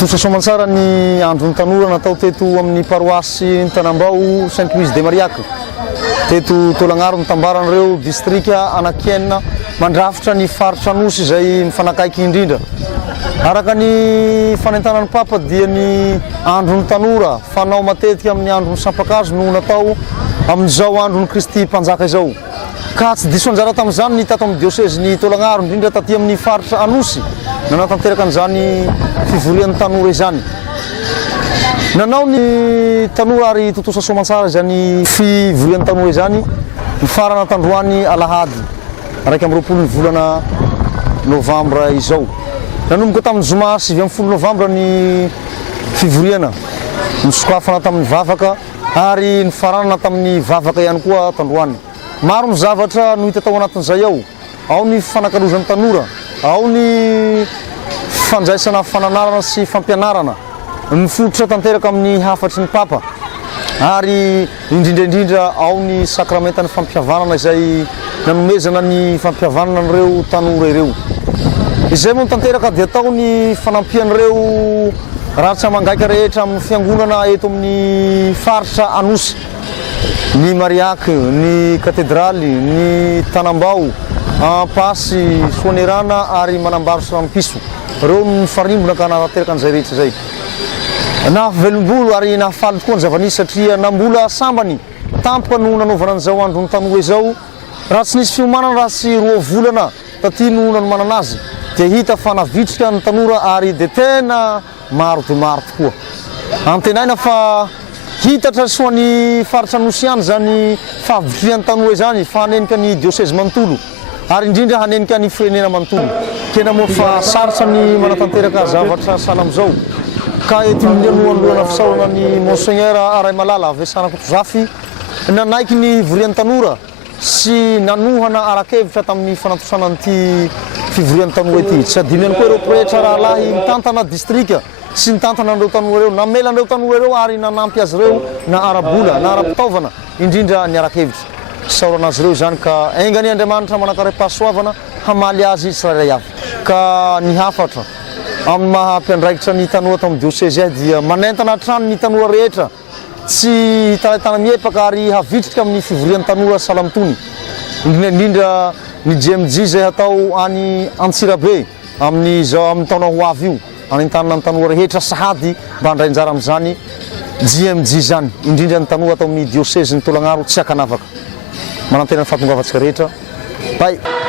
Totosa soamantsara ny andron'ny tanora natao teto amin'ny paroasy ny Tanambao Sainte Louise de Mariaque. Teto Tolagnaro mitambaran'ireo distrika anakienina mandrafitra ny faritra Anosy izay mifanakaiky indrindra. Araka ny fanentanan'ny Papa dia ny andron'ny tanora fanao matetika amin'ny andron'ny sampakazo no natao amin'izao andron'ny Kristy mpanjaka izao. Ka tsy diso anjara tamin'izany ny tato amin'ny diocèse-ny Tolagnaro indrindra taty amin'ny faritra Anosy nanatanteraka an'izany fivorian'ny tanora izany. Nanao ny tanora ary totosa soamantsara izany fivorian'ny tanora izany ny farana tandroany Alahady araiky amby roapolo ny volana Novambra izao. Nanomboka tamin'ny zoma 7 Novambra ny fivoriana, nisokafana tamin'ny vavaka ary ny faranana tamin'ny vavaka ihany koa tandroany. Maro ny zavatra no hita tao anatin'izay ao ny fanakalozan'ny tanora, ao ny fanjaisana fananarana sy fampianarana, mifototra tanteraka amin'ny hafatry ny Papa, ary indrindraindrindra ao ny sakramentan'ny fampihavanana izay nanomezana ny fampihavanana an'ireo tanora ireo. Izay moa tanteraka dia tao ny fanampian'ireo raritra mangaika rehetra amin'ny fiangonana eto amin'ny faritra Anosy, ny Mariaque, ny katedraly, ny Tanambao, Ampasy, Soanerana ary Manambaro sy Rampiso. Reo ny farimbona ka nanateraka an'izay rehetra zay. Nahavelombolo ary nahafaly tokoa ny zava-nisy satria nambola sambany tampoka no nanaovana an'izao andron'ny tanora izao. Raha tsy nisy fiomanana, raha tsy roa volana taty no nanomanana azy, dia hita fa navitrika ny tanora ary dia tena maro dia maro tokoa. Antenaina fa hitatra soan'ny faritra Anosy ihany zany fahavitrian'ny tanora izany, fa hanenika ny diocèse manontolo ary indrindra hanenika ny firenena manontolo. Kena moa fa sarotra ny manatanteraka zavatra sahala am'izao. Ka eto anohan'olana fisaorana ny Monseigneur Aray Malala Vesana Kotozafy nanaiky ny vorian'ny tanora sy nanohana arakevitra tamin'ny fanatosana an'ity fivorian'ny tanora ity. Tsy adino ihany koa ireo pretra rahalahy mitantana distrika sy nitantana an'ireo tanora ireo, namela an'ireo tanora ireo ary nanampy azy ireo na ara-bola na ara-pitaovana indrindra ny arakevitra. Saorana azy ireo izany ka engany Andriamanitra manakare-pahasoavana hamaly azy tsirairay avy. Ka ny hafatra amin'ny mahampiandraikitra ny tanora tamin'ny diocèse dia manentana hatrany ny tanora rehetra tsy hitaraitana miepaka ary havitrika amin'ny fivorian'ny tanora salamtony. Indrindra ny JMJ zay hatao any Antsirabe amin'ny taona ho avy io, anentanana ny tanora rehetra sahady mba handray anjara amin'izany JMJ zany, indrindra ny tanora atao amin'ny diocèse ny Tolagnaro tsy hakanavaka. Manantena ny fahatongavantsika rehetra. Bye.